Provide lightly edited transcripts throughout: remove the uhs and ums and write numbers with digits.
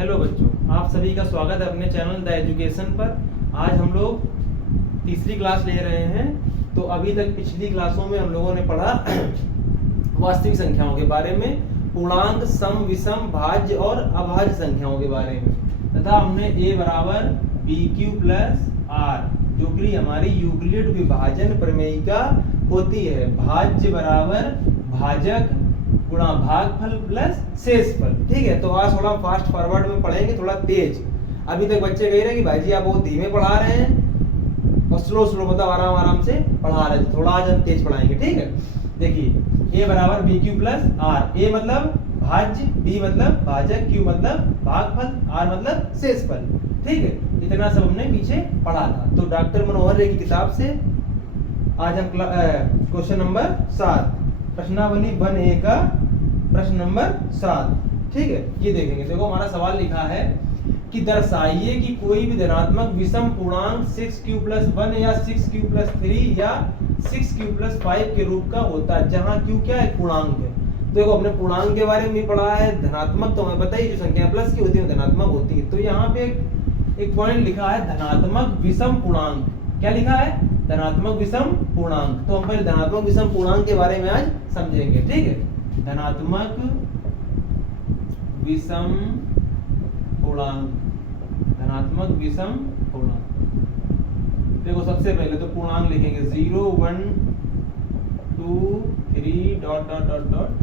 Hello बच्चों, आप सभी का स्वागत है अपने चैनल द एजुकेशन पर। आज हम लोग तीसरी क्लास ले रहे हैं। तो अभी तक पिछली क्लासों में हम लोगों ने पढ़ा वास्तविक संख्याओं के बारे में, पूर्णांक, सम, विषम, भाज्य और अभाज्य संख्याओं के बारे में, तथा हमने a बराबर बी क्यू प्लस आर जो कि हमारी यूक्लिड विभाजन प्रमेयिका होती है, भाज्य बराबर भाजक गुणा भागफल प्लस शेषफल। ठीक है, तो आज थोड़ा फास्ट फॉरवर्ड में पढ़ेंगे, थोड़ा तेज। अभी तक बच्चे कह रहे हैं कि भाई जी आप बहुत धीमे पढ़ा रहे हैं और स्लो स्लो मतलब आराम आराम से पढ़ा रहे हैं, थोड़ा आज हम तेज पढ़ाएंगे। ठीक है, देखिए a बराबर B Q plus R. a मतलब भाज्य, b मतलब भाजक, q मतलब भागफल, r मतलब शेषफल। ठीक है, इतना सब हमने पीछे पढ़ा था। तो डॉक्टर मनोहर रे की किताब से आज हम क्वेश्चन नंबर 7 प्रश्नावली 1A का प्रश्न नंबर 7। ठीक है, ये देखेंगे। देखो हमारा सवाल लिखा है कि दर्शाइए कि कोई भी धनात्मक विषम पूर्णांक 6q प्लस 1 या 6q प्लस 3 या 6q प्लस 5 के रूप का होता है, जहां q क्या है, पूर्णांक है। देखो हमने पूर्णांक के बारे में भी पढ़ा है, धनात्मक तो हमें पता ही, जो संख्या प्लस की होती है धनात्मक होती है। तो यहाँ पे एक पॉइंट लिखा है धनात्मक विषम पूर्णांक। क्या लिखा है? धनात्मक विषम पूर्णांक। तो हम पहले धनात्मक विषम पूर्णांक के बारे में आज समझेंगे। ठीक है, धनात्मक विषम पूर्णांक, धनात्मक विषम पूर्णांक। देखो सबसे पहले तो पूर्णांक लिखेंगे 0 1 2 3 डॉट डॉट डॉट डॉट,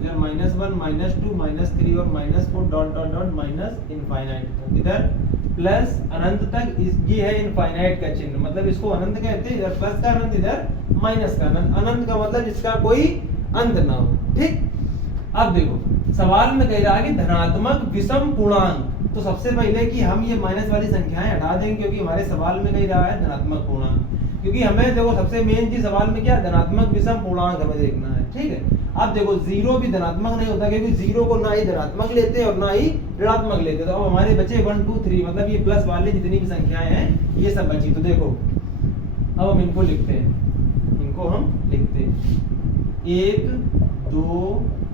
इधर -1 -2 -3 और -4 dot dot dot minus infinite, इधर प्लस अनंत तक। ये है इनफाइनाइट का चिन्ह, मतलब इसको अनंत कहते हैं। इधर प्लस का अनंत, इधर माइनस का अनंत। अनंत का मतलब जिसका कोई अंत ना हो। ठीक, अब देखो सवाल में कह रहा है कि धनात्मक विषम पूर्णांक। तो सबसे पहले कि हम ये माइनस वाली संख्याएं हटा देंगे, क्योंकि हमारे सवाल में कह रहा है धनात्मक पूर्णांक। क्योंकि हमें देखो सबसे मेन चीज सवाल में क्या, धनात्मक विषम पूर्णांक हमें देखना है। ठीक है, अब देखो जीरो भी धनात्मक नहीं होता, क्योंकि जीरो को ना ही धनात्मक लेते और ना ही ऋणात्मक लेते। तो अब हमारे बचे 1 2 3, मतलब ये प्लस वाली जितनी भी संख्याएं हैं ये सब बची। तो देखो अब हम इनको लिखते हैं, इनको हम लिखते हैं 1 2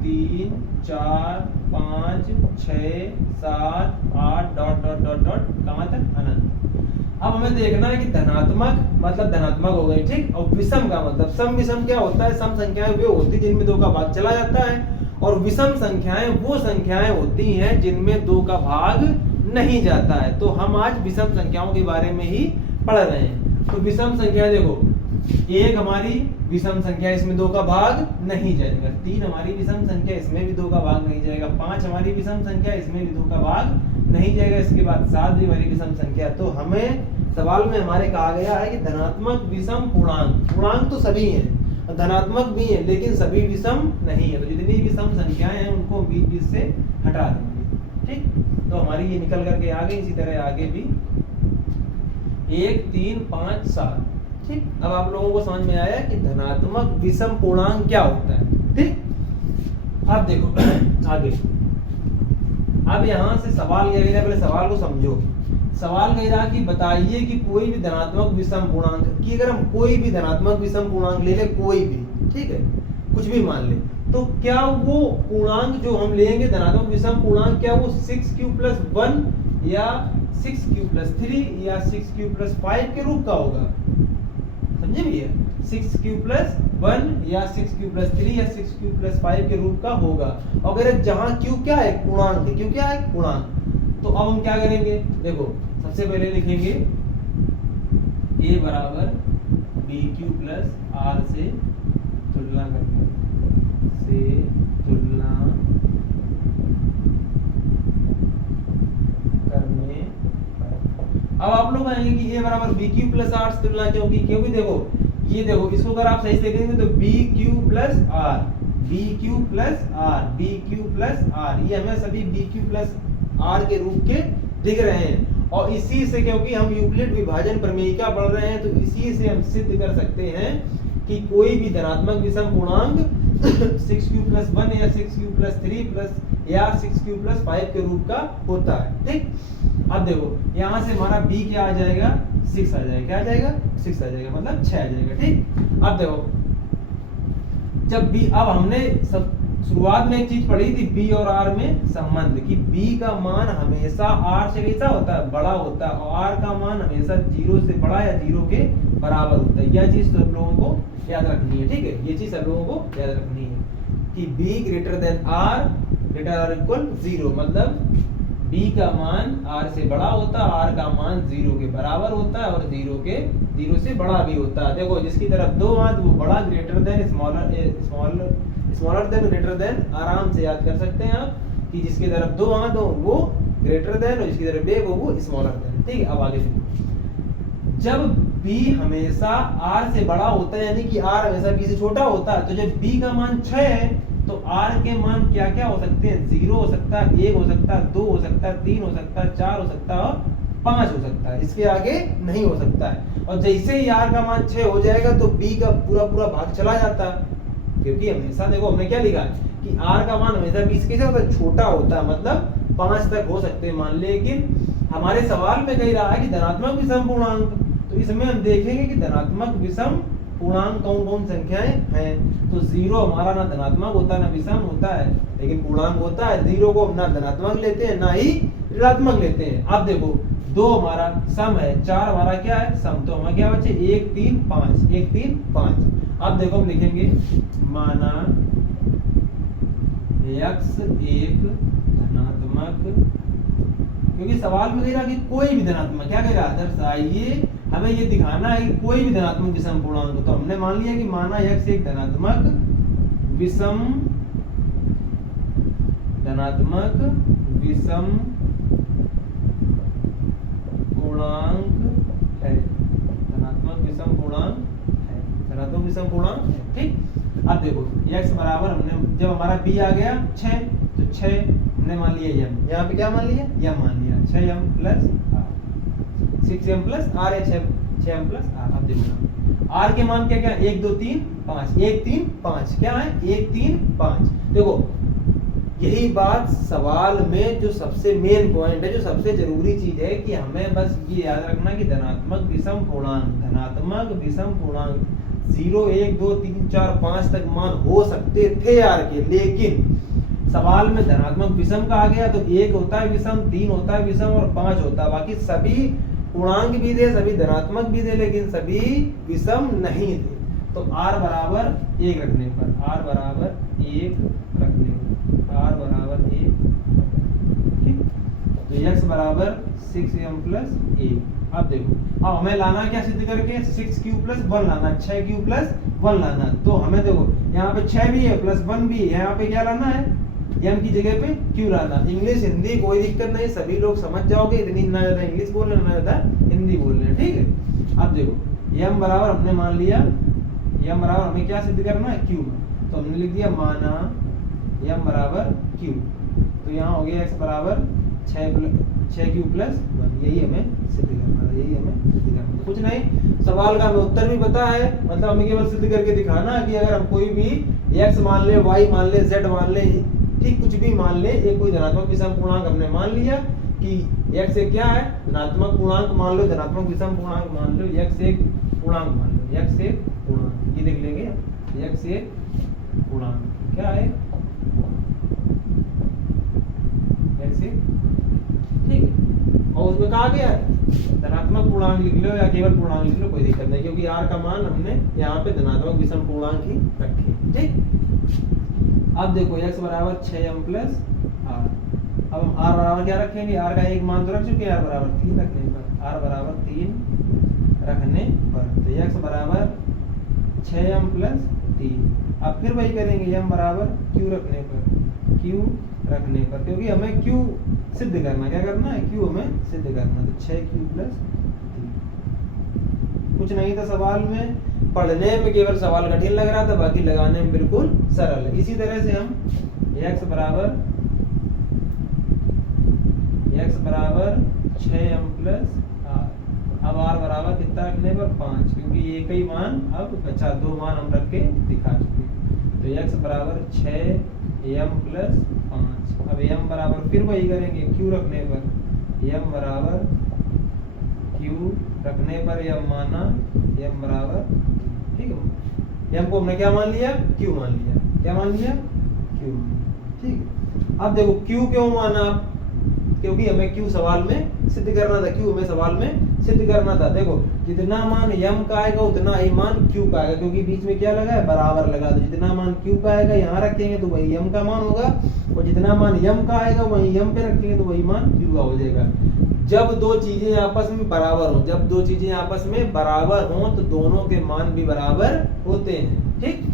3 4 5 6 7 8 डॉट डॉट डॉट डॉट कहां तक, अनंत। अब हमें देखना है कि धनात्मक मतलब धनात्मक हो गई। ठीक, और विषम का मतलब, सम विषम क्या होता है? सम संख्याएं वे होती जिनमें 2 का भाग चला जाता है, और विषम संख्याएं वो संख्याएं होती हैं जिनमें 2 का भाग नहीं जाता है। तो हम आज विषम संख्याओं के बारे में ही पढ़ रहे हैं। तो विषम संख्या देखो, 1 हमारी विषम संख्या, इसमें 2 का भाग नहीं जाएगा। 3 हमारी विषम संख्या, इसमें भी 2 का भाग नहीं जाएगा। 5 हमारी विषम संख्या, इसमें भी 2 का भाग नहीं जाएगा। इसके बाद 7 भी हमारी विषम संख्या। तो हमें सवाल में हमारे कहा गया है कि धनात्मक विषम पूर्णांक, पूर्णांक तो सभी हैं, धनात्मक भी हैं, लेकिन सभी विषम नहीं है। तो जितनी विषम संख्याएं हैं उनको बीच से हटा देंगे। ठीक, तो हमारी ये निकल करके आ गई। इसी तरह आगे भी 1 3 5 7। ठीक, अब आप लोगों को समझ में आया कि धनात्मक विषम पूर्णांक क्या होता है। ठीक, अब देखो आगे, अब यहां से सवाल क्या कह रहा है, पहले सवाल को समझो। सवाल कह रहा है कि बताइए कि कोई भी धनात्मक विषम पूर्णांक, कि अगर हम कोई भी धनात्मक विषम पूर्णांक ले ले, कोई भी, ठीक है, कुछ भी मान ले, तो क्या वो पूर्णांक जो हम लेंगे धनात्मक विषम पूर्णांक, क्या वो 6q प्लस 1 या 6q प्लस 3 या 6q प्लस 5 के रूप का होगा? समझे भैया, 6q प्लस 1 या 6q प्लस 3 या 6q प्लस 5 के रूप का होगा। अगर जहां q क्या है, पूर्णांक है, q क्या है, पूर्णांक। तो अब हम क्या करेंगे, देखो सबसे पहले लिखेंगे a बराबर बी क्यू प्लस आर से तुलना करने, से तुलना करने। अब आप लोग आएंगे कि a बराबर बी क्यू प्लस आर से तुलना क्योंकि देखो ये देखो, इसको अगर आप सही से देखेंगे तो B Q plus R, B Q plus R, B Q plus R, ये हमें सभी बी क्यू प्लस आर के रूप के दिख रहे हैं। और इसी से, क्योंकि हम यूक्लिड विभाजन प्रमेयिका पढ़ रहे हैं, तो इसी से हम सिद्ध कर सकते हैं कि कोई भी धनात्मक विषम पूर्णांक 6q प्लस 1 या 6q प्लस 3 प्लस या 6q प्लस 5 के रूप का होता है। ठीक, अब देखो यहां से हमारा b क्या आ जाएगा, 6 आ जाएगा। क्या आ जाएगा, 6 आ जाएगा, मतलब 6 आ जाएगा। ठीक, अब देखो जब b, अब हमने सब शुरुआत में एक चीज पढ़ी थी बी और आर में संबंध कि बी का मान हमेशा आर से कैसा होता है, बड़ा होता है, और आर का मान हमेशा 0 से बड़ा या 0 के बराबर होता है। यह चीज सब लोगों को याद रखनी है, ठीक है, ये चीज सब लोगों को याद रखनी है कि B greater than R greater or equal 0, मतलब b का मान r से बड़ा होता है, r का मान 0 के बराबर होता है, और 0 से बड़ा भी होता है। देखो जिसकी तरफ दो हाथ वो बड़ा greater than smaller than greater than, आराम से याद कर सकते हैं आप कि जिसकी तरफ दो हाथ हो वो ग्रेटर देन और जिसकी तरफ एक हो वो स्मॉलर देन। ठीक है, अब आगे देखो, जब b हमेशा r से बड़ा होता है यानी कि r हमेशा b से छोटा होता है, तो जब b का मान 6 है तो r के मान क्या क्या हो सकते हैं, 0 हो सकता है, 1 हो सकता है, 2 हो सकता है, 3 हो सकता है, 4 हो सकता है और 5 हो सकता है, इसके आगे नहीं हो सकता है। और जैसे ही r का मान 6 हो जाएगा तो b का पूरा भाग चला जाता है, क्योंकि हमेशा देखो हमने क्या लिखा है कि r का मान हमेशा 20 कैसे होता है, छोटा होता है, मतलब 5 तक हो सकते हैं मान। लेकिन हमारे सवाल में कह रहा है कि धनात्मक विषम पूर्णांक, तो इसमें हम देखेंगे कि धनात्मक विषम पूर्णांक कौन कौन संख्याएं हैं। तो 0 हमारा ना धनात्मक होता है ना विषम होता है, लेकिन पूर्णांक होता है। 0 को ना धनात्मक लेते हैं ना ही ऋणात्मक लेते हैं। अब देखो 2 हमारा सम है, 4 हमारा क्या है सम, तो हमारा क्या बचे 1 3 5 1 3 5। अब देखो हम लिखेंगे माना x एक धनात्मक, क्योंकि सवाल में कह रहा कि कोई भी धनात्मक, क्या कह रहा है, दर्शाइए, हमें ये दिखाना है कि कोई भी धनात्मक विषम पूर्णांक। तो हमने मान लिया कि माना x एक धनात्मक विषम पूर्णांक है, धनात्मक विषम पूर्णांक है, धनात्मक विषम पूर्णांक है। ठीक, अब देखो x बराबर हमने जब हमारा b आ गया 6, तो 6 हमने मान लिया m, यहाँ पे क्या मान लिया m मान लिया, 6m plus 6m plus r है, 6m प्लस r। अब देखो r के मान क्या क्या 1 2 3 5 1 3 5 क्या है 1 3 5। देखो यही बात सवाल में जो सबसे मेन पॉइंट है, जो सबसे जरूरी चीज है कि हमें बस ये याद रखना कि धनात्मक विषम पूर्णांक 0 1 2 3 4 5 तक मान हो सकते थे r के, लेकिन सवाल में धनात्मक विषम का आ गया तो 1 होता है विषम, 3 होता है विषम और 5 होता है। बाकी सभी पूर्णांक भी थे, सभी धनात्मक भी थे, लेकिन सभी विषम नहीं थे। तो r बराबर 1 रखने पर, r बराबर 1 रखने पर, r बराबर 1, ठीक। तो x बराबर 6m प्लस 1। अब देखो अब हमें लाना क्या सिद्ध करके 6q प्लस 1 लाना, 6q प्लस 1 लाना। तो हमें देखो यहाँ पे 6 भी है प्लस 1 भी है, यहाँ पे क्या लाना है m की जगह पे q लाना। इंग्लिश हिंदी कोई दिक्कत नहीं, सभी लोग समझ जाओगे, इतनी ना ज्यादा इंग्लिश बोल रहे ना ज्यादा हिंदी बोल रहे, ठीक है। अब देखो m बराबर हमने मान लिया, m बराबर हमें क्या सिद्ध करना है q, तो हमने लिख दिया माना m बराबर q। तो यहाँ हो गया x बराबर 6q प्लस 1, यही हमें सिद्ध करना था, यही हमें सिद्ध करना था। कुछ नहीं, सवाल का हमें उत्तर भी पता है, मतलब हमें केवल सिद्ध करके दिखाना कि अगर हम कोई भी x मान ले, y मान ले, z मान ले, ठीक कुछ भी मान ले, एक कोई धनात्मक विषम पूर्णांक हमने मान लिया कि x एक क्या है धनात्मक पूर्णांक मान लो, धनात्मक विषम पूर्णांक मान लो, x एक पूर्णांक मान लो, x एक पूर्णांक, ये देख लेंगे x एक पूर्णांक क्या है x एक, ठीक है। और उसमें कहा गया है धनात्मक पूर्णांक लिख लो या केवल पूर्णांक लिख लो, कोई दिक्कत नहीं, क्योंकि r का मान हमने यहाँ पे धनात्मक विषम पूर्णांक ही रखे, ठीक। अब देखो x बराबर 6m प्लस r। अब हम r बराबर क्या रखेंगे, r का एक मान तो रख चुके हैं, r बराबर 3 रखने पर, r बराबर 3 रखने पर, तो x बराबर 6m प्लस 3। अब फिर वही करेंगे m बराबर q रखने पर, q रखने पर, क्योंकि हमें q सिद्ध करना, क्या करना है q हमें सिद्ध करना, तो 6q प्लस 3। कुछ नहीं था सवाल में, पढ़ने में केवल सवाल कठिन लग रहा था, बाकी लगाने में बिल्कुल सरल है। इसी तरह से हम x बराबर 6m प्लस r, अब r बराबर कितना रखने पर 5, क्योंकि एक ही मान अब बचा, 2 मान हम रख के दिखा चुके, तो x बराबर 6m प्लस 5। अब m बराबर फिर वही करेंगे q रखने पर, m बराबर q रखने पर m माना m बराबर, ठीक है। m को हमने क्या मान लिया q मान लिया, क्या मान लिया q क्यू माना, ठीक। अब देखो क्यू क्यों माना आप, क्योंकि हमें क्यू सवाल में सिद्ध करना था, क्यू हमें सवाल में सिद्ध करना था। देखो जितना मान यम का आएगा उतना ही मान क्यू का आएगा, क्योंकि बीच में क्या लगा है, बराबर लगा। तो जितना मान क्यू का आएगा यहाँ रखेंगे तो वही यम का मान होगा, और जितना मान यम का आएगा वही यम पे रखेंगे तो वही मान क्यू का हो जाएगा। जब दो चीजें आपस में बराबर हो, जब दो चीजें आपस में बराबर हो तो दोनों के मान भी बराबर होते हैं, ठीक।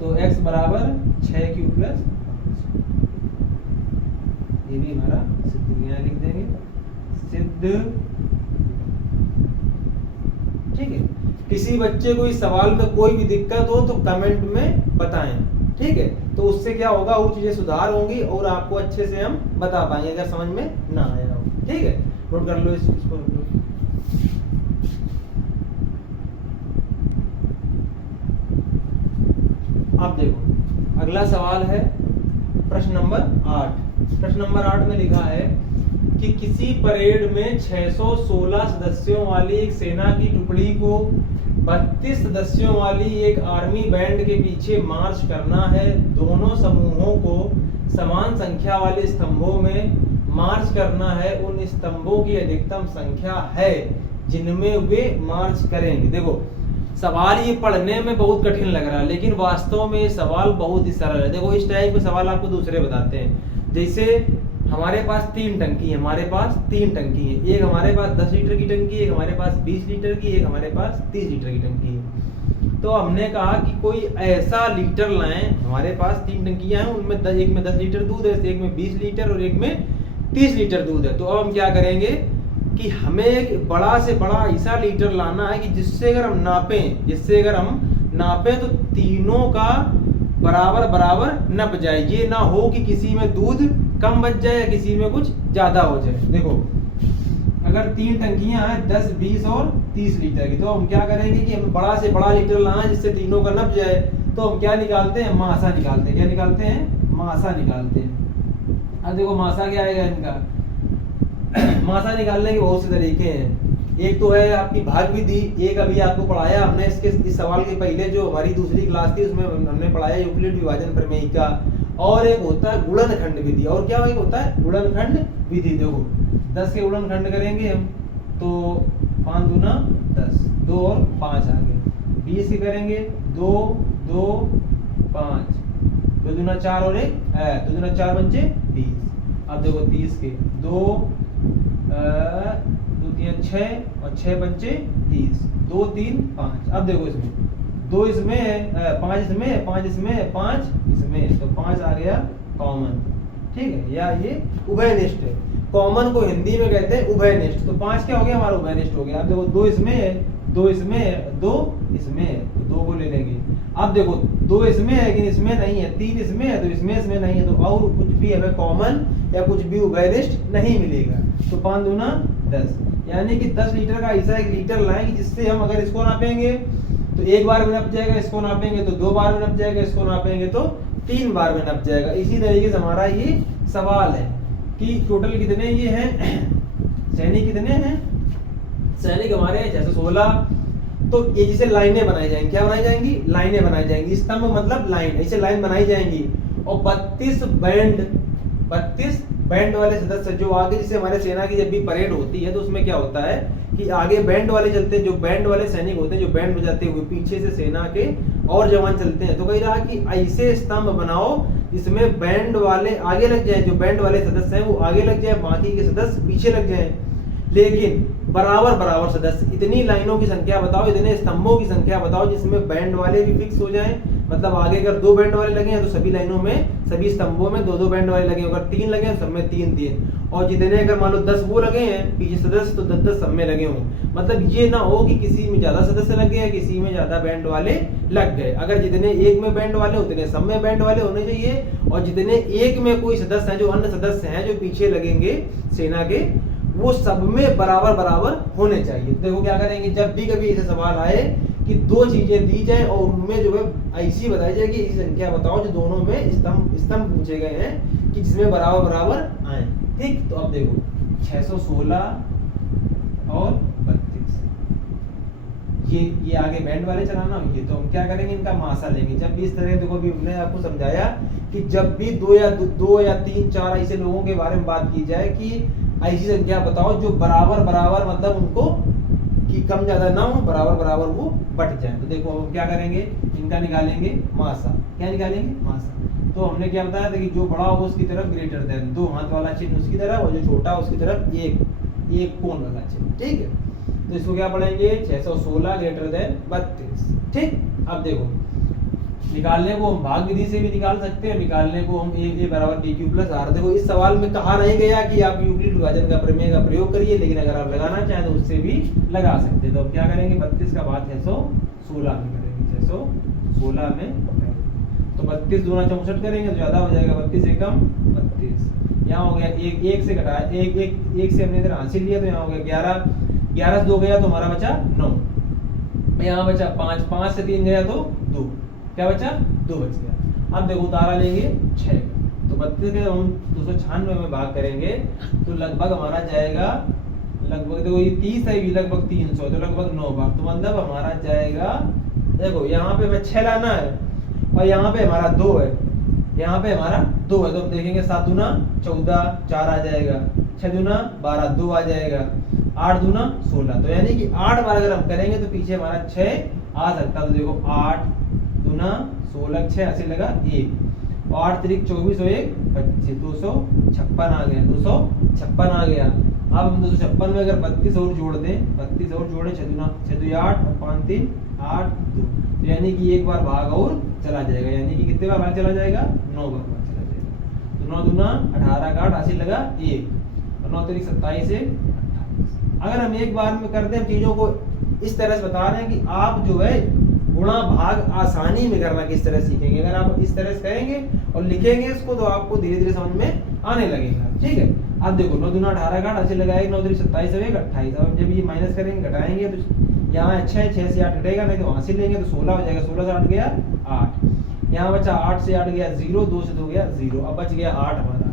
तो x बराबर 6q प्लस, ये भी हमारा सिद्ध, यहाँ लिख देंगे सिद्ध, ठीक है। किसी बच्चे को इस सवाल में कोई भी दिक्कत हो तो कमेंट में बताएं, ठीक है। तो उससे क्या होगा, वो चीजें सुधार होंगी और आपको अच्छे से हम बता पाएंगे अगर समझ में ना आया हो, ठीक है। नोट कर लो इसको, रख लो। अब देखो अगला सवाल है प्रश्न नंबर 8। प्रश्न नंबर 8 में लिखा है कि किसी परेड में 616 सदस्यों वाली एक सेना की टुकड़ी को 32 सदस्यों वाली एक आर्मी बैंड के पीछे मार्च करना है। दोनों समूहों को समान संख्या वाले स्तंभों में मार्च करना है। उन स्तंभों की अधिकतम संख्या है जिनमें वे मार्च करेंगे। देखो सवाल ये पढ़ने में बहुत कठिन लग रहा है, लेकिन वास्तव में सवाल बहुत ही सरल है। देखो इस टाइप के सवाल आपको दूसरे बताते हैं। जैसे हमारे पास 3 टंकी है, हमारे पास 3 टंकी है, एक हमारे पास 10 लीटर की टंकी है, एक हमारे पास 20 लीटर की, एक हमारे पास 30 लीटर की टंकी है। तो हमने कहा कि कोई ऐसा लीटर लाएं, हमारे पास 3 टंकियां हैं, उनमें एक में 10 लीटर दूध है, एक में 20 लीटर और एक में 30 लीटर दूध है। तो अब हम क्या करेंगे कि हमें एक बड़ा से बड़ा ऐसा लीटर लाना है कि जिससे अगर हम नापें तो तीनों का बराबर बराबर नप जाए। ये ना हो कि किसी में दूध कम बच जाए या किसी में कुछ ज्यादा हो जाए। देखो अगर 3 टंकियां हैं 10, 20 और 30 लीटर की, तो हम क्या करेंगे कि हमें बड़ा से बड़ा लीटर लाना है जिससे तीनों का नप जाए। तो हम क्या निकालते हैं, मासा निकालते हैं। क्या निकालते हैं, मासा निकालते हैं। अब देखो मासा क्या आएगा इनका, मासा निकालने के बहुत से तरीके हैं। एक तो है आपकी भाग विधि, एक अभी आपको पढ़ाया हमने इस सवाल के पहले जो हमारी दूसरी क्लास थी उसमें हमने पढ़ाया यूक्लिड विभाजन प्रमेय का। और एक होता है गुणनखंड विधि। और क्या एक होता है, गुणनखंड विधि। देखो 10 के गुणनखंड करेंगे हम तो 5 दूना 10, 2 और 5 आ गए। 20 के करेंगे 2, 2, 5, 2 दूना 4 और 1 2 दूना 4 बचे 20। अब देखो 30 के 2, 2 3 6 और 6 बचे 30, 2 3 5। अब देखो इसमें 2 इसमें है, 5 इसमें है, 5 इसमें है, 5 इसमें, तो 5 आ गया कॉमन, ठीक है। या ये उभयनिष्ठ है। कॉमन को हिंदी में कहते हैं उभयनिष्ठ। तो 5 क्या हो गया हमारा, उभयनिष्ठ हो गया। अब देखो 2 इसमें है, 2 इसमें है, 2 इसमें है, तो 2 को ले लेंगे। अब देखो 2 इसमें है लेकिन इसमें नहीं है, 3 इसमें है तो इसमें नहीं है, तो और कुछ भी हमें कॉमन या कुछ भी उभयनिष्ठ नहीं मिलेगा। तो 5 दूना 10, यानी कि 10 लीटर का ऐसा एक लीटर लाएंगे जिससे हम अगर इसको नापेंगे तो एक बार में नप जाएगा, इसको नापेंगे तो 2 बार में नप जाएगा, इसको नापेंगे तो 3 बार में नप जाएगा। इसी तरीके से हमारा ये सवाल है कि टोटल कितने ये हैं, सैनिक कितने हैं, सैनिक हमारे 616। तो ये जिसे लाइनें बनाई जाएंगी, क्या बनाई जाएंगी, लाइनें बनाई जाएंगी। स्तंभ मतलब लाइन, ऐसे लाइन बनाई जाएंगी। और 32 बैंड वाले सदस्य जो आगे, जैसे हमारे सेना की जब भी परेड होती है तो उसमें क्या होता है कि आगे बैंड वाले चलते हैं, जो बैंड वाले सैनिक होते हैं जो बैंड बजाते हुए, पीछे से सेना के और जवान चलते हैं। तो कह रहा कि ऐसे स्तंभ बनाओ जिसमें बैंड वाले आगे लग जाए, जो बैंड वाले सदस्य हैं वो आगे लग जाए, बाकी के सदस्य पीछे लग जाए, लेकिन बराबर बराबर सदस्य। इतनी लाइनों की संख्या बताओ, इतने स्तंभों की संख्या बताओ जिसमें बैंड वाले भी फिक्स हो जाएं। मतलब आगे अगर 2 बैंड वाले लगे हैं तो सभी लाइनों में, सभी स्तंभों में 2-2 बैंड वाले लगे। अगर 3 लगे हैं सब में 3-3, और जितने अगर मान लो 10 वो लगे हैं पीछे सदस्य तो 10-10 सब में लगे हों। मतलब ये ना हो कि किसी में ज्यादा सदस्य लगे हैं, किसी में ज्यादा बैंड वाले लग गए। अगर जितने एक में बैंड वाले उतने सब में बैंड वाले होने चाहिए, और जितने एक में कोई सदस्य हैं, जो अन्य सदस्य हैं जो पीछे लगेंगे सेना के, वो सब में बराबर बराबर होने चाहिए। देखो क्या करेंगे, जब भी कभी ऐसे सवाल आए कि 2 चीजें दी जाए और उनमें जो है ऐसी बताई जाए कि ऐसी संख्या बताओ जो दोनों में स्तंभ पूछे गए हैं कि जिसमें बराबर बराबर आए, ठीक। तो अब देखो 616 और 32, ये आगे बैंड वाले चलाना, ये तो हम क्या करेंगे, इनका मासा लेंगे। जब भी इस तरह, देखो अभी हमने आपको समझाया कि जब भी दो या तीन चार ऐसे लोगों के बारे में बात की जाए कि ऐसी संख्या बताओ जो बराबर बराबर मतलब उनको कि कम ज्यादा ना हो, बराबर बराबर वो बट जाए। तो देखो हम क्या करेंगे, इनका निकालेंगे मासा। क्या निकालेंगे, मासा। तो हमने क्या बताया था कि जो बड़ा हो उसकी तरफ ग्रेटर देन, दो हाथ वाला चिन्ह उसकी तरफ, और जो छोटा उसकी तरफ एक कोण वाला चिन्ह। ठीक है, तो इसको क्या पढ़ेंगे, 616 ग्रेटर देन 32। ठीक, अब देखो निकालने को हम भाग विधि से भी निकाल सकते हैं, निकालने को हम a बराबर bq प्लस r। देखो इस सवाल में कहा नहीं गया कि आप यूक्लिड विभाजन का प्रमेय का प्रयोग करिए, लेकिन अगर आप लगाना चाहें तो उससे भी लगा सकते हैं। तो अब क्या करेंगे, 32 का भाग 616 में करेंगे, 616 में। तो 32 दूना 64 करेंगे तो ज्यादा हो जाएगा, 32 एकम 32। यहाँ हो गया एक से घटाया, एक से हमने इधर हासिल लिया तो यहाँ हो गया 11 से 2 गया तो हमारा बचा 9। यहाँ बचा 5 से 3 गया तो 2, क्या बचा 2 बच गया। अब देखो उतारा लेंगे 6, तो 32 के हम 296 में भाग करेंगे तो लगभग हमारा जाएगा, लगभग देखो ये 30 है, ये लगभग 300, तो लगभग 9 भाग। तो मतलब हमारा जाएगा, देखो यहाँ पे हमें 6 लाना है और यहाँ पे हमारा 2 है, यहाँ पे हमारा 2 है, तो हम देखेंगे 7 दूना 14, 4 आ जाएगा, 6 दूना 12, 2 आ जाएगा, 8 दूना 16। तो यानी कि 8 बार अगर हम करेंगे तो पीछे हमारा 6 आ सकता। तो देखो 8 दूना 16, 6 ऐसे लगा 1, और 8 3 24 और 1 25, 256 आ गया, 256 आ गया। अब हम 256 में अगर 32 और जोड़ दें, 32 और जोड़े, 6 दूना 8 और 5 3 8 2, तो यानी कि एक बार भाग और चला जाएगा, यानी कि कितने बार भाग चला जाएगा, 9 बार भाग चला जाएगा। तो 9 दूना 18 का 8 ऐसे लगा 1, और 9 3 27 से 28। अगर हम एक बार में करते हैं चीजों को इस तरह से बता रहे हैं कि आप जो है गुणा भाग आसानी में करना किस तरह सीखेंगे। अगर आप इस तरह से करेंगे और लिखेंगे इसको तो आपको धीरे धीरे समझ में आने लगेगा। ठीक है, अब देखो 9 दूना 18 का 8 ऐसे लगाएगा, 9 3 27 और 1 28। अब जब ये माइनस करेंगे, घटाएंगे, तो यहाँ 6 से 8 घटेगा, नहीं तो वहां से लेंगे तो 16 हो जाएगा, 16 से 8 गया 8, यहाँ बचा 8 से 8 गया 0, 2 से 2 गया 0, अब बच गया 8 हमारा।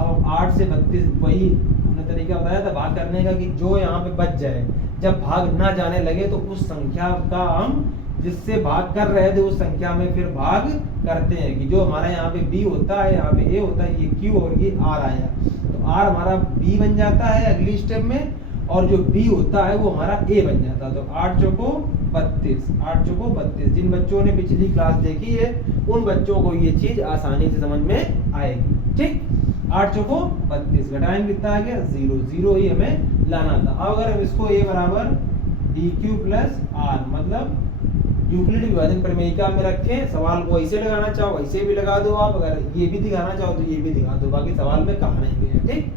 अब 8 से 32, वही हमने तरीका बताया था भाग करने का कि जो यहाँ पे बच जाए, जब भाग ना जाने लगे तो उस संख्या का हम जिससे भाग कर रहे थे उस संख्या में फिर भाग करते हैं। कि जो हमारा यहाँ पे b होता है, यहाँ पे a होता है, ये q और ये r आया, तो r हमारा b बन जाता है अगली स्टेप में, और जो b होता है वो हमारा a बन जाता है। तो 8 चौको 32, 8 चौको 32। जिन बच्चों ने पिछली क्लास देखी है उन बच्चों को ये चीज आसानी से समझ में आएगी। ठीक, 8 चौको 32, घटाएंगे कितना आ गया 0, 0 ही हमें लाना था। अब अगर हम इसको a बराबर dq प्लस r, मतलब यूक्लिड विभाजन प्रमेयिका में रखें, सवाल को ऐसे लगाना चाहो ऐसे भी लगा दो आप, अगर ये भी दिखाना चाहो तो ये भी दिखा दो, बाकी सवाल में कहा नहीं गया। ठीक,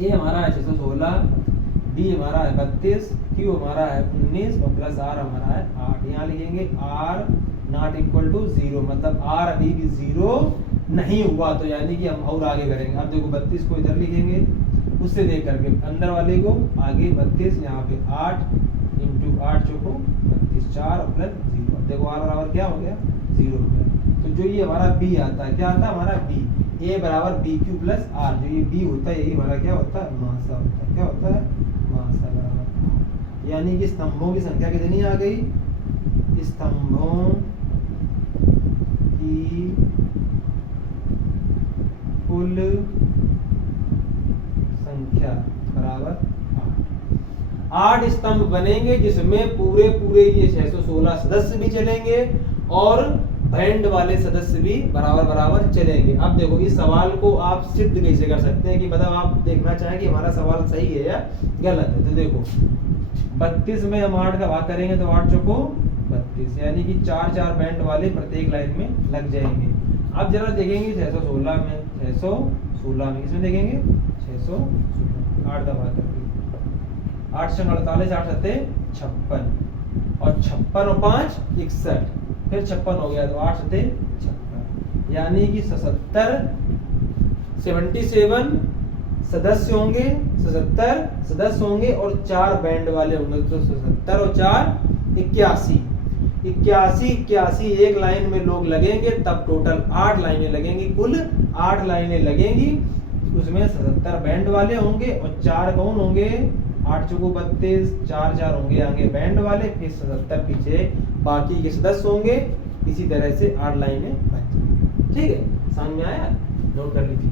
ये हमारा है 616, b हमारा है 32, q हमारा है 19 और प्लस r हमारा है 8। यहाँ लिखेंगे r नॉट इक्वल टू 0, मतलब r अभी भी 0 नहीं हुआ, तो यानी कि हम और आगे करेंगे। अब देखो 32 को इधर लिखेंगे, उससे देख करके अंदर वाले को आगे 32, यहाँ पे 8 इंटू 8 चौको 32, 4 प्लस 0। देखो r बराबर क्या हो गया 0 हो गया। तो जो ये हमारा b आता है, क्या आता है हमारा b, a बराबर bq प्लस r, जो ये b होता है यही हमारा क्या होता है, मासा होता है। क्या होता है, मासा बराबर, यानी कि स्तंभों की संख्या कितनी आ गई, स्तंभों की कुल संख्या बराबर 8 स्तंभ बनेंगे, जिसमें पूरे ये 616 सदस्य भी चलेंगे और बैंड वाले सदस्य भी बराबर बराबर चलेंगे। अब देखो इस सवाल को आप सिद्ध कैसे कर सकते हैं, कि मतलब आप देखना चाहें कि हमारा सवाल सही है या गलत है। तो देखो 32 में हम 8 का भाग करेंगे तो 8 चौको 32, यानी कि 4 बैंड वाले प्रत्येक लाइन में लग जाएंगे। अब जरा देखेंगे 616 में, 616 में इसमें देखेंगे 616, 8 का भाग करके 8 से 48, 8 सत्ते 56, और 56 और 5 61, फिर 56 हो गया, तो 8 सत्ते 56, यानी कि 77 सदस्य होंगे, 77 सदस्य होंगे और 4 बैंड वाले होंगे। तो 77 और 4 81 एक लाइन में लोग लगेंगे, तब टोटल 8 लाइनें लगेंगी, कुल 8 लाइनें लगेंगी। उसमें 77 बैंड वाले होंगे और 4 कौन होंगे, 8 चौको 32, 4 4 होंगे आगे बैंड वाले, फिर 77 पीछे बाकी के सदस्य होंगे। इसी तरह से 8 लाइनें बन जाएंगी। ठीक है, समझ में आया? नोट कर लीजिए।